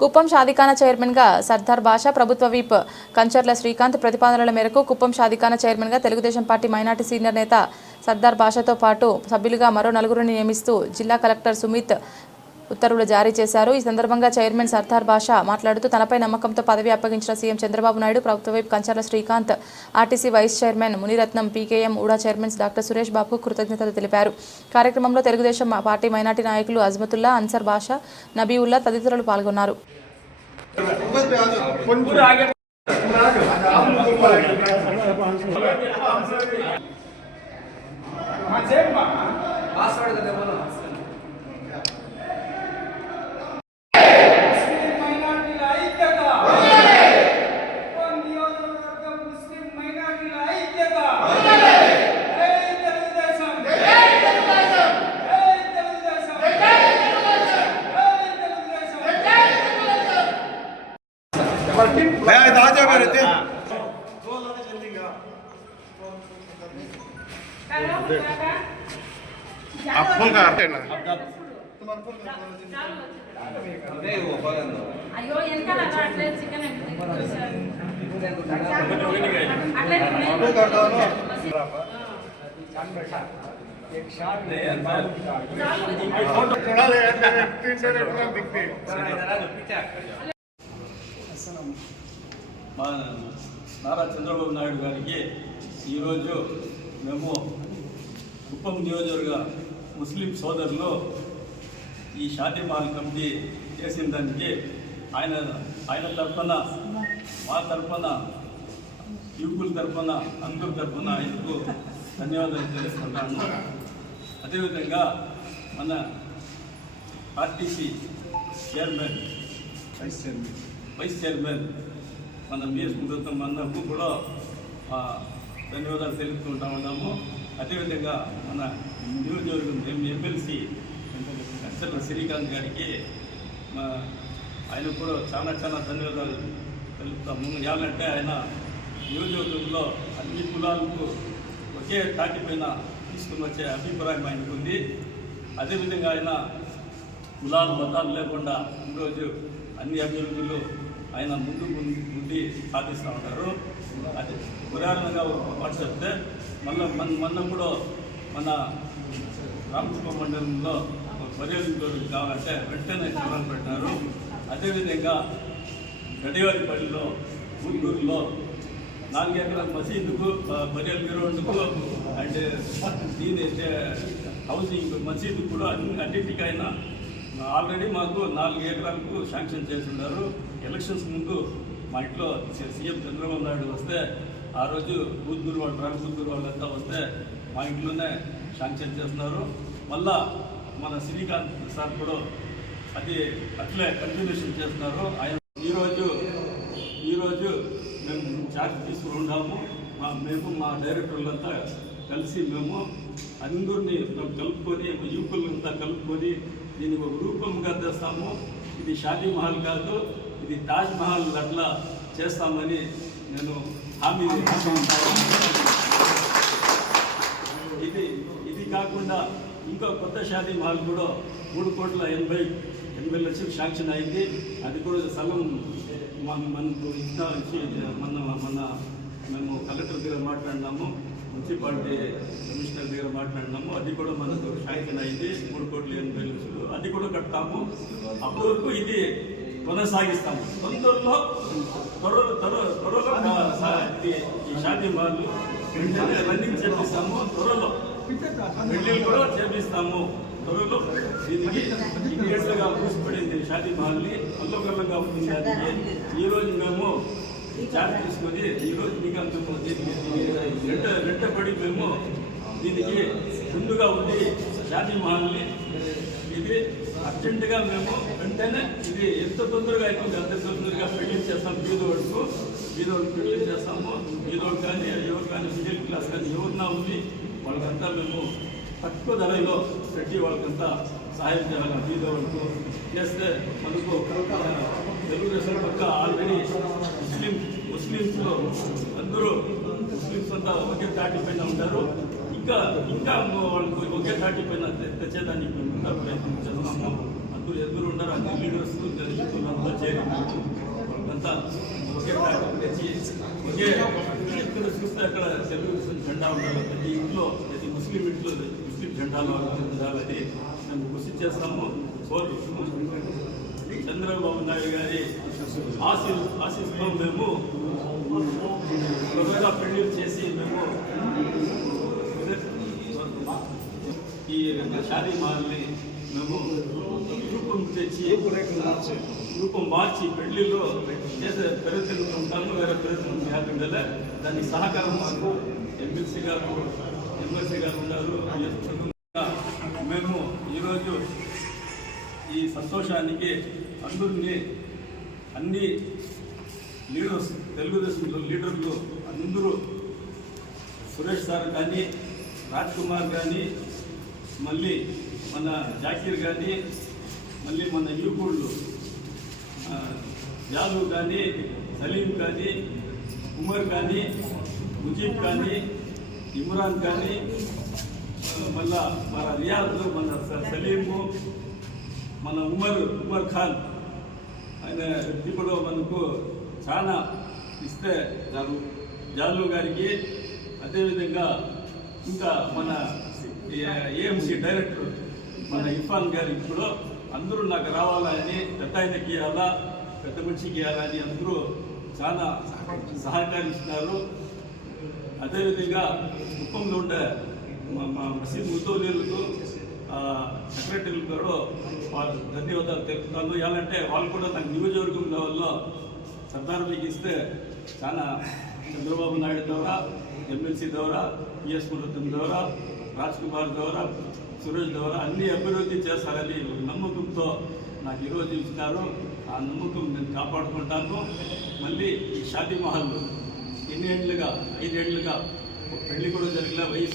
కుప్పం షాదిఖానా చైర్మన్గా సర్దార్ బాషా ప్రభుత్వ వీప్ కంచర్ల శ్రీకాంత్ ప్రతిపాదనల మేరకు కుప్పం షాదిఖానా చైర్మన్గా తెలుగుదేశం పార్టీ మైనార్టీ సీనియర్ నేత సర్దార్ బాషాతో పాటు సభ్యులుగా మరో నలుగురిని నియమిస్తూ జిల్లా కలెక్టర్ సుమిత్ ఉత్తర్వులు జారీ చేశారు. ఈ సందర్భంగా చైర్మన్ సర్దార్ బాషా మాట్లాడుతూ తనపై నమ్మకంతో పదవి అప్పగించిన సీఎం చంద్రబాబు నాయుడు ప్రభుత్వ వైపు Kancharla Srikanth RTC vice chairman Muniratnam PKM UDA chairmans doctor Suresh బాబుకు కృతజ్ఞతలు తెలిపారు. కార్యక్రమంలో తెలుగుదేశం పార్టీ మైనార్టీ నాయకులు అజ్మతుల్లా అన్సర్ బాషా నబీవుల్లా తదితరులు పాల్గొన్నారు. आप फोन करते ना అయ్యో వెనకాల అట్లా అట్లే చికెన్ అట్లే మా నారా చంద్రబాబు నాయుడు గారికి ఈరోజు మేము కుప్పం నియోజకవర్గ ముస్లిం సోదరులు ఈ షాదీ మాల్ కమిటీ చేసిన దానికి ఆయన ఆయన తరఫున మా తరఫున యువకుల తరఫున అందరి తరఫున ఆయనకు ధన్యవాదాలు తెలుసుకుంటాను అదేవిధంగా మన RTC chairman vice chairman vice chairman మన మీర్ స్మృతం అందరికీ కూడా ధన్యవాదాలు తెలుపుకుంటా ఉన్నాము. అదేవిధంగా మన నియోజకవర్గం ఎమ్మెల్సీ కచ్చల శ్రీకాంత్ గారికి మా ఆయనకు కూడా చాలా చాలా ధన్యవాదాలు తెలుపుతాము. ఎలాంటే ఆయన నియోజకవర్గంలో అన్ని కులాలకు ఒకే తాటిపైన తీసుకుని వచ్చే అభిప్రాయం ఆయనకు ఉంది. అదేవిధంగా ఆయన కులాలు మతాలు లేకుండా ఈరోజు అన్ని అభివృద్ధులు ఆయన ముందు ముందు సాధిస్తూ ఉంటారు. అది ఉదాహరణగా ఒక మాట చెప్తే మళ్ళీ మన మొన్న కూడా మన రామకృష్ణ మండలంలో పర్యటన కావాలంటే వెంటనే మొదలు పెట్టినారు అదేవిధంగా గడివారిపల్లిలో గుంటూరులో నాలుగు ఎకరాల మసీదుకు బరియల్ గ్రౌండ్కు అండ్ దీని హౌసింగ్ మసీదు కూడా అన్ని అన్నిటికైనా. ఆల్రెడీ మాకు నాలుగు ఎకరాలకు శాంక్షన్ చేసి ఉన్నారు. ఎలక్షన్స్ ముందు మా ఇంట్లో సీఎం చంద్రబాబు నాయుడు వస్తే ఆ రోజు బూద్గురు వాళ్ళు రామబుద్ధూరు వాళ్ళంతా వస్తే మా ఇంట్లోనే శాంక్షన్ చేస్తున్నారు. మళ్ళా మన శ్రీకాంత్ సార్ కూడా అది అట్లే కంటిన్యూషన్ చేస్తున్నారు. ఆయన ఈరోజు ఈరోజు మేము ఛార్జ్ తీసుకుని ఉన్నాము మా మేము మా డైరెక్టర్లంతా కలిసి మేము అందరినీ మేము కలుపుకొని యువకులంతా కలుపుకొని దీనికి ఒక రూపంగా తెస్తాము. ఇది షాదీ మహల్ కాదు. ఇది తాజ్ మహల్ అట్లా చేస్తామని నేను హామీ ఇది ఇది కాకుండా ఇంకో కొత్త షాదీ మహల్ కూడా మూడు కోట్ల ఎనభై ఎనభై లక్షలు శాంక్షన్ అయింది. అది కూడా స్థలం మన మనకు ఇంత మన మన మేము కలెక్టర్ దగ్గర మాట్లాడినాము మున్సిపాలిటీ కమిషనర్ దగ్గర మాట్లాడినాము. అది కూడా మనకు శాంక్షన్ అయింది. మూడు కోట్ల ఎనభై లక్షలు. అది కూడా కడతాము అప్పటి వరకు ఇది కొనసాగిస్తాము. తొందరలో త్వరలో త్వరలో ఈ షాపింగ్ మాల్ రన్నింగ్ చేపిస్తాము త్వరలో. పెళ్ళిళ్ళు కూడా చేపిస్తాము. త్వరలో. దీనికి ఇమీడియట్గా పూసిపడింది షాపింగ్ మాల్ని అల్లకల్లంగా ఉంది అది ఈ రోజు మేము చార్జ్ తీసుకొని ఈరోజు మీకు అంత దీనికి రెంట రెంటపడి మేము దీనికి ముందుగా ఉండి షాపింగ్ మాల్ని ఇది అర్జెంటుగా మేము వెంటనే ఇది ఎంత తొందరగా అయిపోతుంది అంత తొందరగా పెళ్ళి చేస్తాం. బీదోడుకు బీదోడు పెళ్ళి చేస్తాము. బీదోడు కానీ ఎవరు కానీ మిడిల్ క్లాస్ కానీ ఎవరినా ఉంది వాళ్ళకంతా మేము తక్కువ ధరలో పెట్టి వాళ్ళకంతా సహాయం చేయాలి. బీదోడుకు చేస్తే మనకు తెలుగుదేశం పక్క ఆల్రెడీ ముస్లిం ముస్లిమ్స్లో అందరూ ముస్లిమ్స్ అంతా ఒకే తాటి ఉంటారు. ఇంకా ఇంకా వాళ్ళకి ఒకే పైన తె- ఇంకా ప్రయత్నం చేస్తున్నాము అందరూ ఎదురు ఉన్నారు అన్ని లీడర్స్ అంతా చేరి అంతా ఒకే ప్లాట్ఫామ్ తెచ్చి ఒకే ఎక్కడ చూస్తే అక్కడ తెలుగుదేశం జెండా ఉండాలి. ప్రతి ఇంట్లో ప్రతి ముస్లిం ఇంట్లో ముస్లిం జెండాలు ఉండాలని మేము కృషి చేస్తాము. కోరు చంద్రబాబు నాయుడు గారి ఆశీ ఆశీస్సులో మేము పెళ్ళి చేసి మేము ఈ షాదీ మేము రూపం తెచ్చి రూపం మార్చి పెళ్ళిలో చేసే ప్రయత్నం ఉంటాము వేరే ప్రయత్నం కాకుండా దానికి సహకారం మాకు ఎమ్మెల్సీ గారు ఎమ్మెల్సీ గారు ఉన్నారు. మేము ఈరోజు ఈ సంతోషానికి అందరినీ అన్ని లీడర్స్ తెలుగుదేశం లీడర్లు అందరూ సురేష్ సార్ కానీ రాజ్ కుమార్ కానీ మళ్ళీ మన జాకీర్ కానీ మళ్ళీ మన యువకుళ్ళు యాదవ్ కానీ సలీం కానీ ఉమర్ కానీ ముజీబ్ కానీ ఇమ్రాన్ కానీ ఆ, మళ్ళా మన రియాజ్ మన స- సలీము మన ఉమర్ ఉమర్ ఖాన్ ఆయన ఇప్పుడు మనకు చాలా ఇస్తే జాలు గారికి అదేవిధంగా ఇంకా మన ఏఎంసీ డైరెక్టర్ మన ఇర్ఫాన్ గారు ఇప్పుడు అందరూ నాకు రావాలని పెద్ద ఆయనకి ఇవ్వాలా పెద్ద మనిషికి ఇవ్వాలని అందరూ చాలా సహకరిస్తున్నారు. అదేవిధంగా కుప్పంలో ఉండే మా- మసీద్ ముద్దోలీలకు సెక్రటరీలు కూడా వాళ్ళు ధన్యవాదాలు తెలుపుతాను. ఎలాంటే వాళ్ళు కూడా నాకు నియోజకవర్గం లెవెల్లో సర్దార్ ఇస్తే చాలా చంద్రబాబు నాయుడు ద్వారా ఎమ్మెల్సీ ద్వారా పిఎస్ మురత్తం ద్వారా రాజ్ కుమార్ ద్వారా సురేష్ ద్వారా అన్ని అభివృద్ధి చేస్తారని నమ్మకంతో నాకు ఈరోజు ఇచ్చినారు ఆ నమ్మకం నేను కాపాడుకుంటాను. మళ్ళీ ఈ షాదీ మహల్ ఎన్ని ఏళ్ళుగా ఐదేళ్ళుగా ఒక పెళ్ళి కూడా జరిగిన వయసు